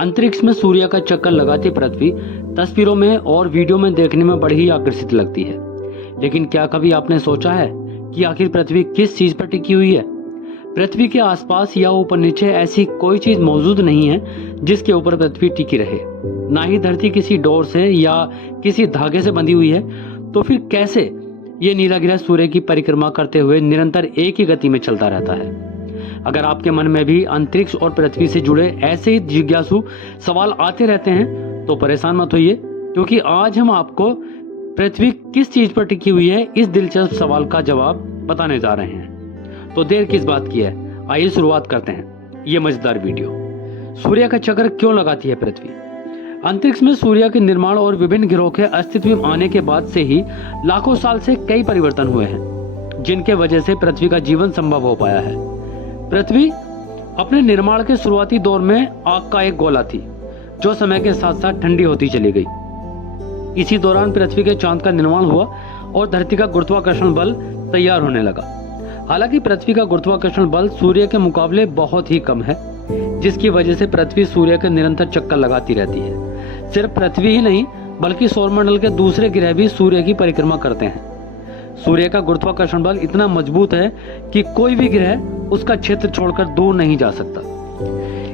अंतरिक्ष में सूर्य का चक्कर लगाती पृथ्वी तस्वीरों में और वीडियो में देखने में बड़ी ही आकर्षित लगती है। लेकिन क्या कभी आपने सोचा है कि आखिर पृथ्वी किस चीज पर टिकी हुई है? पृथ्वी के आसपास या ऊपर नीचे ऐसी कोई चीज मौजूद नहीं है जिसके ऊपर पृथ्वी टिकी रहे। ना ही धरती किसी डोर से या किसी धागे से बंधी हुई है। तो फिर कैसे ये नीला ग्रह सूर्य की परिक्रमा करते हुए निरंतर एक ही गति में चलता रहता है? अगर आपके मन में भी अंतरिक्ष और पृथ्वी से जुड़े ऐसे ही जिज्ञासु सवाल आते रहते हैं तो परेशान मत होइए, क्योंकि आज हम आपको पृथ्वी किस चीज पर टिकी हुई है इस दिलचस्प सवाल का जवाब बताने जा रहे हैं। तो देर किस बात की है, आइए शुरुआत करते हैं ये मजेदार वीडियो। सूर्य का चक्कर क्यों लगाती है पृथ्वी? अंतरिक्ष में सूर्य के निर्माण और विभिन्न ग्रहों के अस्तित्व में आने के बाद से ही लाखों साल से कई परिवर्तन हुए हैं, जिनके वजह से पृथ्वी का जीवन संभव हो पाया है। पृथ्वी अपने निर्माण के शुरुआती दौर में आग का एक गोला थी, जो समय के साथ साथ ठंडी होती चली गई। इसी दौरान पृथ्वी के चांद का निर्माण हुआ और धरती का गुरुत्वाकर्षण बल तैयार होने लगा। हालांकि पृथ्वी का गुरुत्वाकर्षण बल सूर्य के मुकाबले बहुत ही कम है, जिसकी वजह से पृथ्वी सूर्य के निरंतर चक्कर लगाती रहती है। सिर्फ पृथ्वी ही नहीं बल्कि सौरमंडल के दूसरे ग्रह भी सूर्य की परिक्रमा करते हैं। सूर्य का गुरुत्वाकर्षण बल इतना मजबूत है कि कोई भी ग्रह उसका क्षेत्र छोड़कर दूर नहीं जा सकता।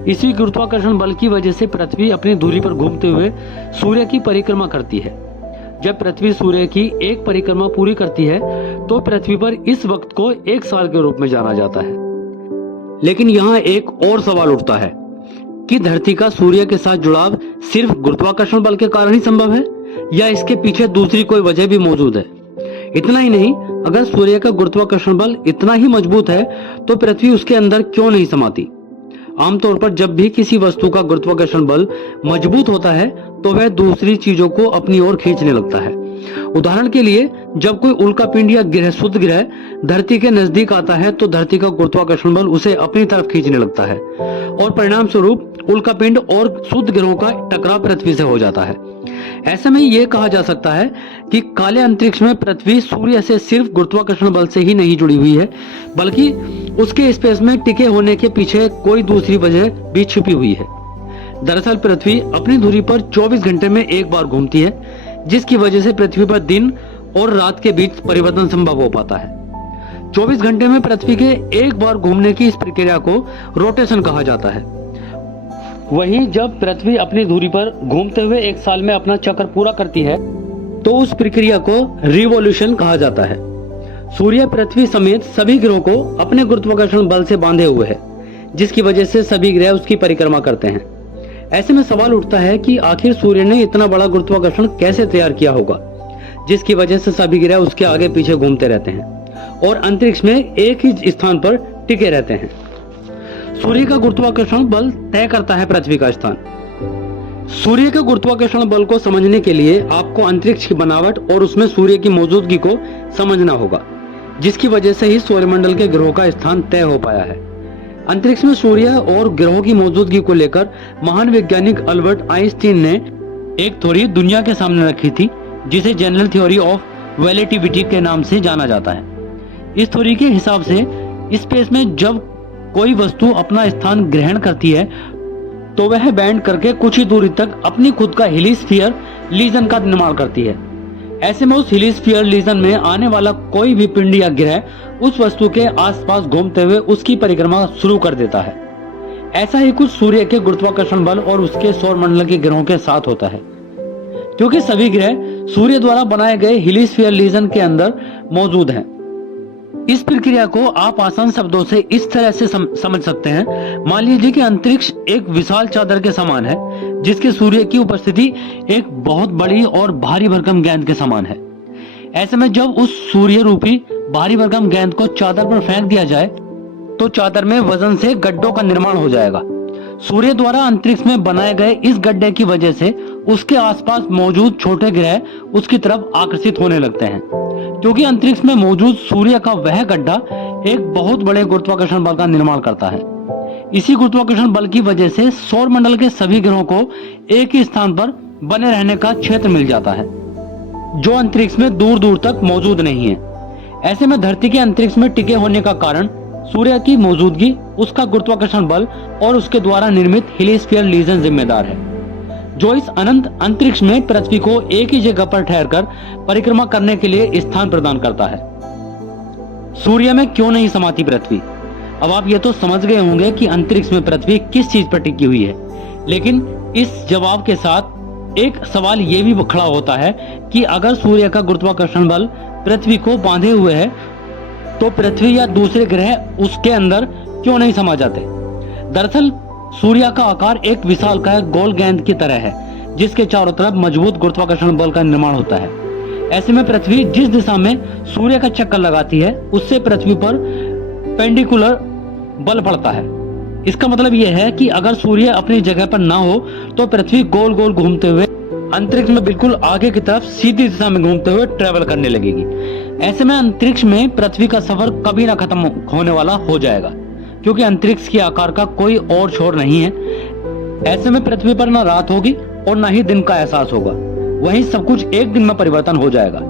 इसी गुरुत्वाकर्षण बल की वजह से पृथ्वी अपनी धुरी पर घूमते हुए सूर्य की परिक्रमा करती है। जब पृथ्वी सूर्य की एक परिक्रमा पूरी करती है तो पृथ्वी पर इस वक्त को एक साल के रूप में जाना जाता है। लेकिन यहाँ एक और सवाल उठता है कि धरती का सूर्य के साथ जुड़ाव सिर्फ गुरुत्वाकर्षण बल के कारण ही संभव है या इसके पीछे दूसरी कोई वजह भी मौजूद है? इतना ही नहीं, अगर सूर्य का गुरुत्वाकर्षण बल इतना ही मजबूत है तो पृथ्वी उसके अंदर क्यों नहीं समाती? आमतौर पर जब भी किसी वस्तु का गुरुत्वाकर्षण बल मजबूत होता है तो वह दूसरी चीजों को अपनी ओर खींचने लगता है। उदाहरण के लिए, जब कोई उल्का पिंड या ग्रह शुद्ध ग्रह धरती के नजदीक आता है तो धरती का गुरुत्वाकर्षण बल उसे अपनी तरफ खींचने लगता है और परिणाम स्वरूप उल्का पिंड और शुद्ध ग्रहों का टकराव पृथ्वी से हो जाता है। ऐसे में यह कहा जा सकता है कि काले अंतरिक्ष में पृथ्वी सूर्य से सिर्फ गुरुत्वाकर्षण बल से ही नहीं जुड़ी हुई है, बल्कि उसके स्पेस में टिके होने के पीछे कोई दूसरी वजह भी छुपी हुई है। दरअसल पृथ्वी अपनी धुरी पर 24 घंटे में एक बार घूमती है, जिसकी वजह से पृथ्वी पर दिन और रात के बीच परिवर्तन संभव हो पाता है। 24 घंटे में पृथ्वी के एक बार घूमने की इस प्रक्रिया को रोटेशन कहा जाता है। वहीं जब पृथ्वी अपनी धुरी पर घूमते हुए एक साल में अपना चक्कर पूरा करती है तो उस प्रक्रिया को रिवॉल्यूशन कहा जाता है। सूर्य पृथ्वी समेत सभी ग्रहों को अपने गुरुत्वाकर्षण बल से बांधे हुए है, जिसकी वजह से सभी ग्रह उसकी परिक्रमा करते हैं। ऐसे में सवाल उठता है कि आखिर सूर्य ने इतना बड़ा गुरुत्वाकर्षण कैसे तैयार किया होगा, जिसकी वजह से सभी ग्रह उसके आगे पीछे घूमते रहते हैं और अंतरिक्ष में एक ही स्थान पर टिके रहते हैं। सूर्य का गुरुत्वाकर्षण बल तय करता है पृथ्वी का स्थान। सूर्य के गुरुत्वाकर्षण बल को समझने के लिए आपको अंतरिक्ष की बनावट और उसमें सूर्य की मौजूदगी को समझना होगा, जिसकी वजह से ही सौरमंडल के ग्रहों का स्थान तय हो पाया है। अंतरिक्ष में सूर्य और ग्रहों की मौजूदगी को लेकर महान वैज्ञानिक अल्बर्ट आइंस्टीन ने एक थ्योरी दुनिया के सामने रखी थी, जिसे जनरल थ्योरी ऑफ रिलेटिविटी के नाम से जाना जाता है। इस थ्योरी के हिसाब से स्पेस में जब कोई वस्तु अपना स्थान ग्रहण करती है तो वह बैंड करके कुछ ही दूरी तक अपनी खुद का हेलिस्फीयर लीजन का निर्माण करती है। ऐसे में उस हेलिस्फीयर लीजन में आने वाला कोई भी पिंड या ग्रह उस वस्तु के आसपास घूमते हुए उसकी परिक्रमा शुरू कर देता है। ऐसा ही कुछ सूर्य के गुरुत्वाकर्षण बल और उसके सौरमंडल के ग्रहों के साथ होता है, क्योंकि सभी ग्रह सूर्य द्वारा बनाए गए हेलिस्फीयर लीजन के अंदर मौजूद हैं। इस प्रक्रिया को आप आसान शब्दों से इस तरह से समझ सकते हैं। मान लीजिए कि अंतरिक्ष एक विशाल चादर के समान है, जिसके सूर्य की उपस्थिति एक बहुत बड़ी और भारी भरकम गेंद के समान है। ऐसे में जब उस सूर्य रूपी भारी भरकम गेंद को चादर पर फेंक दिया जाए तो चादर में वजन से गड्ढों का निर्माण हो जाएगा। सूर्य द्वारा अंतरिक्ष में बनाए गए इस गड्ढे की वजह से उसके आसपास मौजूद छोटे ग्रह उसकी तरफ आकर्षित होने लगते हैं, क्योंकि अंतरिक्ष में मौजूद सूर्य का वह गड्ढा एक बहुत बड़े गुरुत्वाकर्षण बल का निर्माण करता है। इसी गुरुत्वाकर्षण बल की वजह से सौरमंडल के सभी ग्रहों को एक ही स्थान पर बने रहने का क्षेत्र मिल जाता है, जो अंतरिक्ष में दूर दूर तक मौजूद नहीं है। ऐसे में धरती के अंतरिक्ष में टिके होने का कारण सूर्य की मौजूदगी, उसका गुरुत्वाकर्षण बल और उसके द्वारा निर्मित हीलियोस्फीयर लीजन जिम्मेदार है, जो इस अनंत अंतरिक्ष में पृथ्वी को एक ही जगह पर ठहरकर परिक्रमा करने के लिए स्थान प्रदान करता है। सूर्य में क्यों नहीं समाती पृथ्वी? अब आप ये तो समझ गए होंगे कि अंतरिक्ष में पृथ्वी किस चीज पर टिकी हुई है, लेकिन इस जवाब के साथ एक सवाल ये भी खड़ा होता है कि अगर सूर्य का गुरुत्वाकर्षण बल पृथ्वी को बांधे हुए है तो पृथ्वी या दूसरे ग्रह उसके अंदर क्यों नहीं समा जाते? दरअसल सूर्य का आकार एक विशालकाय गोल गेंद की तरह है, जिसके चारों तरफ मजबूत गुरुत्वाकर्षण बल का निर्माण होता है। ऐसे में पृथ्वी जिस दिशा में सूर्य का चक्कर लगाती है, उससे पृथ्वी पर पेंडिकुलर बल पड़ता है। इसका मतलब यह है कि अगर सूर्य अपनी जगह पर ना हो तो पृथ्वी गोल गोल घूमते हुए अंतरिक्ष में बिल्कुल आगे की तरफ सीधी दिशा में घूमते हुए ट्रेवल करने लगेगी। ऐसे में अंतरिक्ष में पृथ्वी का सफर कभी ना खत्म होने वाला हो जाएगा, क्योंकि अंतरिक्ष के आकार का कोई और छोर नहीं है। ऐसे में पृथ्वी पर ना रात होगी और ना ही दिन का एहसास होगा, वहीं सब कुछ एक दिन में परिवर्तन हो जाएगा।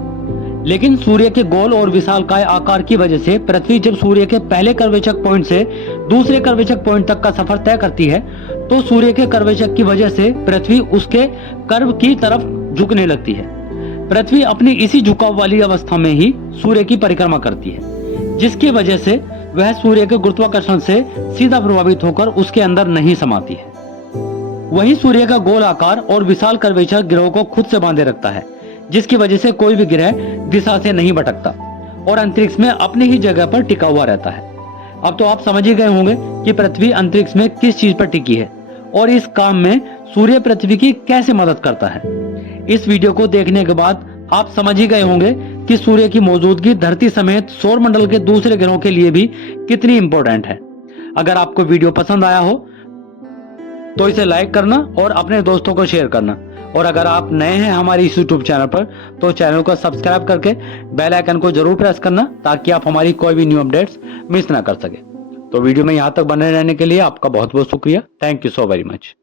लेकिन सूर्य के गोल और विशालकाय आकार की वजह से पृथ्वी जब सूर्य के पहले कर्वेचक पॉइंट से दूसरे कर्वेचक पॉइंट तक का सफर तय करती है, तो सूर्य के कर्वेचक की वजह से पृथ्वी उसके कर्व की तरफ झुकने लगती है। पृथ्वी अपनी इसी झुकाव वाली अवस्था में ही सूर्य की परिक्रमा करती है, जिसकी वजह से वह सूर्य के गुरुत्वाकर्षण से सीधा प्रभावित होकर उसके अंदर नहीं समाती है। वहीं सूर्य का गोल आकार और विशाल कर्वेचर ग्रहों को खुद से बांधे रखता है, जिसकी वजह से कोई भी ग्रह दिशा से नहीं भटकता और अंतरिक्ष में अपनी ही जगह पर टिका हुआ रहता है। अब तो आप समझ ही गए होंगे कि पृथ्वी अंतरिक्ष में किस चीज पर टिकी है और इस काम में सूर्य पृथ्वी की कैसे मदद करता है। इस वीडियो को देखने के बाद आप समझ ही गए होंगे कि सूर्य की मौजूदगी धरती समेत सौर मंडल के दूसरे ग्रहों के लिए भी कितनी इंपॉर्टेंट है। अगर आपको वीडियो पसंद आया हो तो इसे लाइक करना और अपने दोस्तों को शेयर करना, और अगर आप नए हैं हमारे इस यूट्यूब चैनल पर तो चैनल को सब्सक्राइब करके बेल आइकन को जरूर प्रेस करना, ताकि आप हमारी कोई भी न्यू अपडेट्स मिस ना कर सके। तो वीडियो में यहाँ तक बने रहने के लिए आपका बहुत बहुत शुक्रिया। Thank you so very much.